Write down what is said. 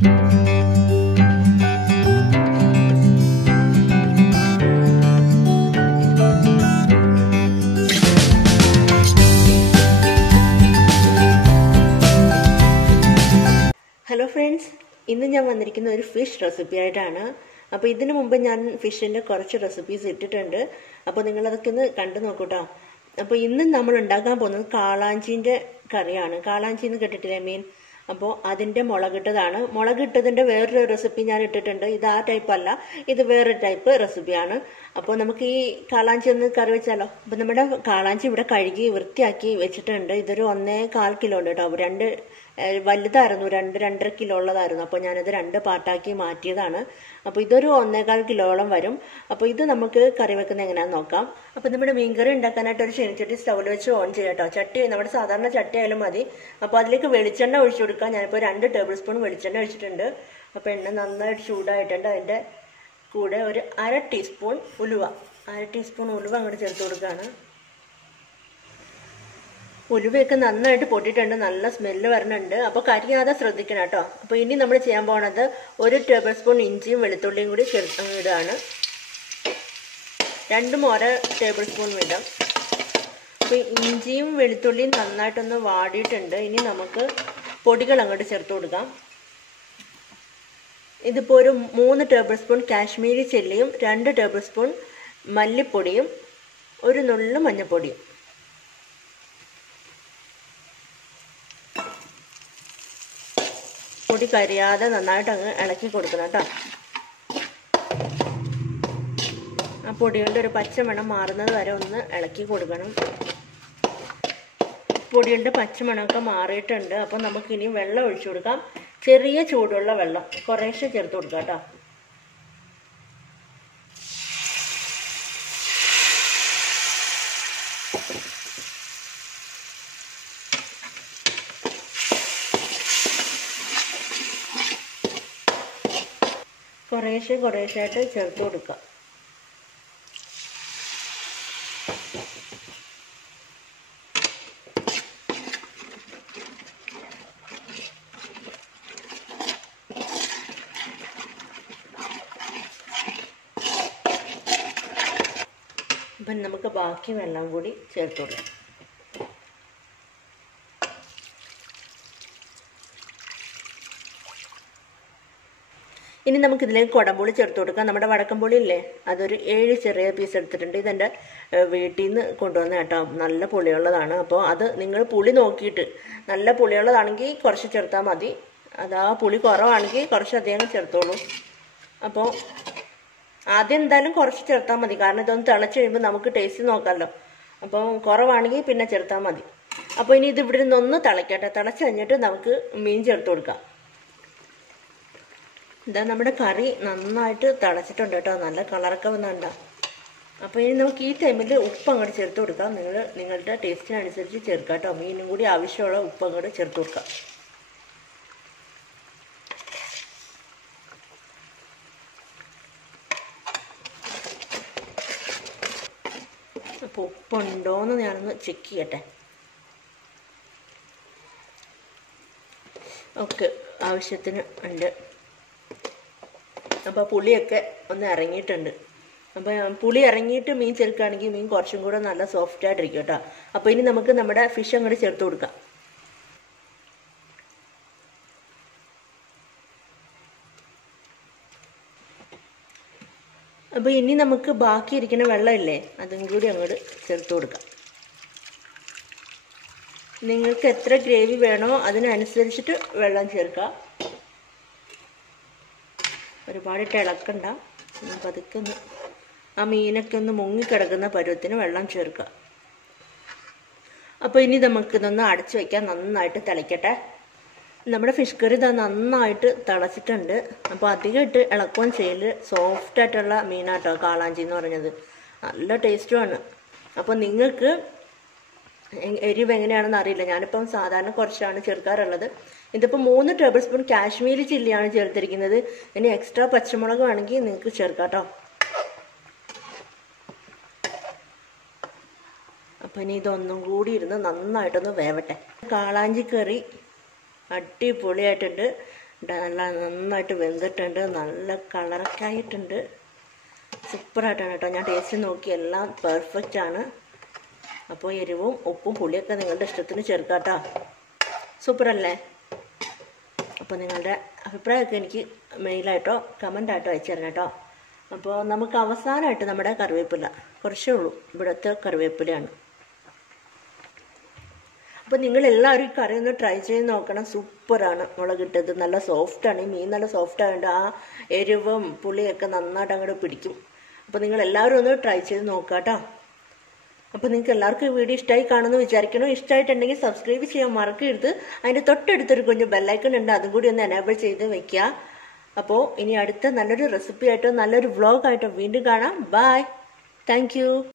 Hello friends, ഇന്ന് ഞാൻ വന്നിരിക്കുന്ന ഒരു ഫിഷ് റെസിപ്പി ആയിട്ടാണ്. അപ്പോൾ ഇതിനു മുമ്പ് ഞാൻ ഫിഷിന്റെ കുറച്ച് റെസിപ്പീസ് ഇട്ടിട്ടുണ്ട്. അപ്പോൾ നിങ്ങൾ അതൊക്കെ ഒന്ന് കണ്ടു നോക്കൂട്ടോ. അപ്പോൾ ഇന്ന് നമ്മൾ ഉണ്ടാക്കാൻ പോകുന്നത് കാളാഞ്ചിന്റെ കറിയാണ്. കാളാഞ്ചി എന്ന് കേട്ടിട്ടില്ലേ മീൻ? അപ്പോൾ അതിന്റെ മുളകിട്ടതാണ്. മുളകിട്ടതിന്റെ വേറൊരു റെസിപ്പി ഞാൻ ഇട്ടിട്ടുണ്ട്. ഇത് ആ ടൈപ്പ് അല്ല, ഇത് വേറൊരു ടൈപ്പ് റെസിപ്പിയാണ്. അപ്പോൾ നമുക്ക് ഈ കാളാഞ്ചി ഒന്ന് കറി വെച്ചാലോ? അപ്പോൾ നമ്മുടെ കാളാഞ്ചി ഇവിടെ കഴുകി വൃത്തിയാക്കി വെച്ചിട്ടുണ്ട്. ഇതൊരു 1.25 കിലോ ഉണ്ട് കേട്ടോ. രണ്ട് വലുതായിരുന്നു, 2-2.5 കിലോ ഉള്ളതായിരുന്നു. അപ്പോൾ ഞാനത് 2 പാർട്ടാക്കി മാറ്റിയതാണ്. അപ്പോൾ ഇതൊരു 1.25 കിലോളം വരും. അപ്പോൾ ഇത് നമുക്ക് കറി വെക്കുന്നത് എങ്ങനെയാണെന്ന് നോക്കാം. അപ്പോൾ നമ്മുടെ മീൻകറി ഉണ്ടാക്കാനായിട്ട് ഒരു ചീനച്ചട്ടി സ്റ്റൗവിൽ വെച്ച് ഓൺ ചെയ്യാം കേട്ടോ. ചട്ടി നമ്മുടെ സാധാരണ ചട്ടി ആയാലും മതി. അപ്പോൾ അതിലേക്ക് വെളിച്ചെണ്ണ ഒഴിച്ചു കൊടുക്കാം. ഞാനിപ്പോൾ 2 ടേബിൾ സ്പൂൺ വെളിച്ചെണ്ണ ഒഴിച്ചിട്ടുണ്ട്. അപ്പോൾ എണ്ണ നന്നായിട്ട് ചൂടായിട്ടുണ്ട്. അതിൻ്റെ കൂടെ ഒരു 1/2 ടീസ്പൂൺ ഉലുവ, 1/2 ടീസ്പൂൺ ഉലുവ അങ്ങോട്ട് ചേർത്ത് കൊടുക്കുകയാണ്. ഉലുവയൊക്കെ നന്നായിട്ട് പൊട്ടിയിട്ടുണ്ട്, നല്ല സ്മെല്ല് വരുന്നുണ്ട്. അപ്പോൾ കരിയാതെ ശ്രദ്ധിക്കണം കേട്ടോ. അപ്പോൾ ഇനി നമ്മൾ ചെയ്യാൻ പോകുന്നത് 1 ടേബിൾ സ്പൂൺ ഇഞ്ചിയും വെളുത്തുള്ളിയും കൂടി ഇടുകയാണ്. 2 ടേബിൾ സ്പൂൺ ഇടാം. അപ്പോൾ ഇഞ്ചിയും വെളുത്തുള്ളിയും നന്നായിട്ടൊന്ന് വാടിയിട്ടുണ്ട്. ഇനി നമുക്ക് പൊടികൾ അങ്ങോട്ട് ചേർത്ത് കൊടുക്കാം. ഇതിപ്പോൾ ഒരു 3 ടേബിൾ സ്പൂൺ കാശ്മീരി ചില്ലിയും 2 ടേബിൾ സ്പൂൺ മല്ലിപ്പൊടിയും ഒരു നുള്ളു മഞ്ഞൾപ്പൊടിയും. പൊടി കരിയാതെ നന്നായിട്ട് അങ്ങ് ഇളക്കി കൊടുക്കണം കേട്ടോ. ആ പൊടികളുടെ ഒരു പച്ചമണം മാറുന്നത് വരെ ഒന്ന് ഇളക്കി കൊടുക്കണം. പൊടികളുടെ പച്ചമണമൊക്കെ മാറിയിട്ടുണ്ട്. അപ്പം നമുക്കിനി വെള്ളം ഒഴിച്ചു കൊടുക്കാം. ചെറിയ ചൂടുള്ള വെള്ളം കുറേശ്ശെ ചേർത്ത് കൊടുക്കാം കേട്ടോ. കുറേശ്ശായിട്ട് ചേർത്ത് കൊടുക്കുക. അപ്പം നമുക്ക് ബാക്കി വെള്ളം കൂടി ചേർത്ത് കൊടുക്കാം. ഇനി നമുക്കിതിലേക്ക് കുടംപുളി ചേർത്ത് കൊടുക്കാം. നമ്മുടെ വടക്കംപുളി ഇല്ലേ, അതൊരു 7 ചെറിയ പീസ് എടുത്തിട്ടുണ്ട്. ഇതെൻ്റെ വീട്ടിൽ നിന്ന് കൊണ്ടുവന്ന കേട്ടോ, നല്ല പുളിയുള്ളതാണ്. അപ്പോൾ അത് നിങ്ങൾ പുളി നോക്കിയിട്ട്, നല്ല പുളിയുള്ളതാണെങ്കിൽ കുറച്ച് ചേർത്താൽ മതി. അതാ പുളി കുറവാണെങ്കിൽ കുറച്ചധികം ചേർത്തോളൂ. അപ്പോൾ ആദ്യം എന്തായാലും കുറച്ച് ചേർത്താൽ മതി, കാരണം ഇതൊന്ന് തിളച്ച് കഴിയുമ്പോൾ നമുക്ക് ടേസ്റ്റ് നോക്കാമല്ലോ. അപ്പോൾ കുറവാണെങ്കിൽ പിന്നെ ചേർത്താൽ മതി. അപ്പോൾ ഇനി ഇത് ഇവിടെ നിന്നൊന്ന് തിളയ്ക്കട്ടെ. തിളച്ച് കഴിഞ്ഞിട്ട് നമുക്ക് മീൻ ചേർത്ത് കൊടുക്കാം. ഇതാ നമ്മുടെ കറി നന്നായിട്ട് തിളച്ചിട്ടുണ്ട് കേട്ടോ, നല്ല കളറൊക്കെ വന്നുണ്ടാവും. അപ്പോൾ ഇനി നമുക്ക് ഈ ടൈമിൽ ഉപ്പ് അങ്ങോട്ട് ചേർത്ത് കൊടുക്കാം. നിങ്ങളുടെ ടേസ്റ്റിനനുസരിച്ച് ചേർക്കാം കേട്ടോ. മീനും കൂടി ആവശ്യമുള്ള ഉപ്പ് അങ്ങോട്ട് ചേർത്ത് കൊടുക്കാം. അപ്പോൾ ഉപ്പുണ്ടോയെന്ന് ഞാനൊന്ന് ചെക്ക് ചെയ്യട്ടെ. ഓക്കെ, ആവശ്യത്തിന് ഉണ്ട്. അപ്പോൾ പുളിയൊക്കെ ഒന്ന് ഇറങ്ങിയിട്ടുണ്ട്. അപ്പോൾ പുളി ഇറങ്ങിയിട്ട് മീൻ ചേർക്കുകയാണെങ്കിൽ മീൻ കുറച്ചും കൂടെ നല്ല സോഫ്റ്റ് ആയിട്ടിരിക്കും കേട്ടോ. അപ്പോൾ ഇനി നമുക്ക് നമ്മുടെ ഫിഷ് അങ്ങോട്ട് ചേർത്ത് കൊടുക്കാം. അപ്പോൾ ഇനി നമുക്ക് ബാക്കി ഇരിക്കുന്ന വെള്ളമില്ലേ, അതും കൂടി അങ്ങോട്ട് ചേർത്ത് കൊടുക്കാം. നിങ്ങൾക്ക് എത്ര ഗ്രേവി വേണോ അതിനനുസരിച്ചിട്ട് വെള്ളം ചേർക്കാം. ഒരുപാടിട്ട് ഇളക്കണ്ട, പതുക്കെ ഒന്ന് ആ മീനൊക്കെ ഒന്ന് മുങ്ങിക്കിടക്കുന്ന പരുവത്തിന് വെള്ളം ചേർക്കുക. അപ്പോൾ ഇനി നമുക്കിതൊന്ന് അടച്ചു വയ്ക്കാം, നന്നായിട്ട് തിളയ്ക്കട്ടെ. നമ്മുടെ ഫിഷ് കറി ഇതാ നന്നായിട്ട് തിളച്ചിട്ടുണ്ട്. അപ്പോൾ അധികം ഇട്ട് ഇളക്കുകയും ചെയ്യല്. സോഫ്റ്റായിട്ടുള്ള മീനാട്ടോ കാളാഞ്ചി എന്ന് പറഞ്ഞത്, നല്ല ടേസ്റ്റുമാണ്. അപ്പോൾ നിങ്ങൾക്ക് എരിവ് എങ്ങനെയാണെന്ന് അറിയില്ല, ഞാനിപ്പം സാധാരണ കുറച്ചാണ് ചേർക്കാറുള്ളത്. ഇതിപ്പോൾ 3 ടേബിൾ സ്പൂൺ കാശ്മീരി ചില്ലിയാണ് ചേർത്തിരിക്കുന്നത്. ഇനി എക്സ്ട്രാ പച്ചമുളക് വേണമെങ്കിൽ നിങ്ങൾക്ക് ചേർക്കാം കേട്ടോ. അപ്പം ഇനി ഇതൊന്നും കൂടി ഇരുന്ന് നന്നായിട്ടൊന്ന് വേവട്ടെ. കാളാഞ്ചി കറി അടിപൊളിയായിട്ടുണ്ട്. നല്ല നന്നായിട്ട് വെന്തിട്ടുണ്ട്, നല്ല കളറൊക്കെ ആയിട്ടുണ്ട്. സൂപ്പറായിട്ടാണ് കേട്ടോ. ഞാൻ ടേസ്റ്റ് നോക്കി, എല്ലാം പെർഫെക്റ്റ് ആണ്. അപ്പോൾ എരിവും ഉപ്പും പുളിയൊക്കെ നിങ്ങളുടെ ഇഷ്ടത്തിന് ചേർക്കാം കേട്ടോ. സൂപ്പറല്ലേ? അപ്പോൾ നിങ്ങളുടെ അഭിപ്രായമൊക്കെ എനിക്ക് മെയിലായിട്ടോ കമൻ്റായിട്ടോ അയച്ചു തരണം കേട്ടോ. അപ്പോൾ നമുക്ക് അവസാനമായിട്ട് നമ്മുടെ കറിവേപ്പില, കുറച്ചേ ഉള്ളൂ, ഇവിടുത്തെ കറിവേപ്പിലയാണ്. അപ്പോൾ നിങ്ങളെല്ലാവരും ഈ കറി ഒന്ന് ട്രൈ ചെയ്ത് നോക്കണം. സൂപ്പറാണ്. മുളകിട്ടത് നല്ല സോഫ്റ്റാണ്. ഈ മീൻ നല്ല സോഫ്റ്റ് ആയതുകൊണ്ട് ആ എരിവും പുളിയൊക്കെ നന്നായിട്ട് അങ്ങോട്ട് പിടിക്കും. അപ്പോൾ നിങ്ങളെല്ലാവരും ഒന്ന് ട്രൈ ചെയ്ത് നോക്കാം കേട്ടോ. അപ്പോൾ നിങ്ങൾക്ക് എല്ലാവർക്കും ഈ വീഡിയോ ഇഷ്ടമായി കാണുമെന്ന് വിചാരിക്കണം. ഇഷ്ടമായിട്ടുണ്ടെങ്കിൽ സബ്സ്ക്രൈബ് ചെയ്യാൻ മറക്കരുത്. അതിൻ്റെ തൊട്ടടുത്തൊരു കുഞ്ഞ് ബെല്ലൈക്കൺ ഉണ്ട്, അതും കൂടി ഒന്ന് എനേബിൾ ചെയ്ത് വെക്കുക. അപ്പോൾ ഇനി അടുത്ത നല്ലൊരു റെസിപ്പി ആയിട്ടോ നല്ലൊരു വ്ളോഗായിട്ടോ വീണ്ടും കാണാം. ബൈ. Thank you.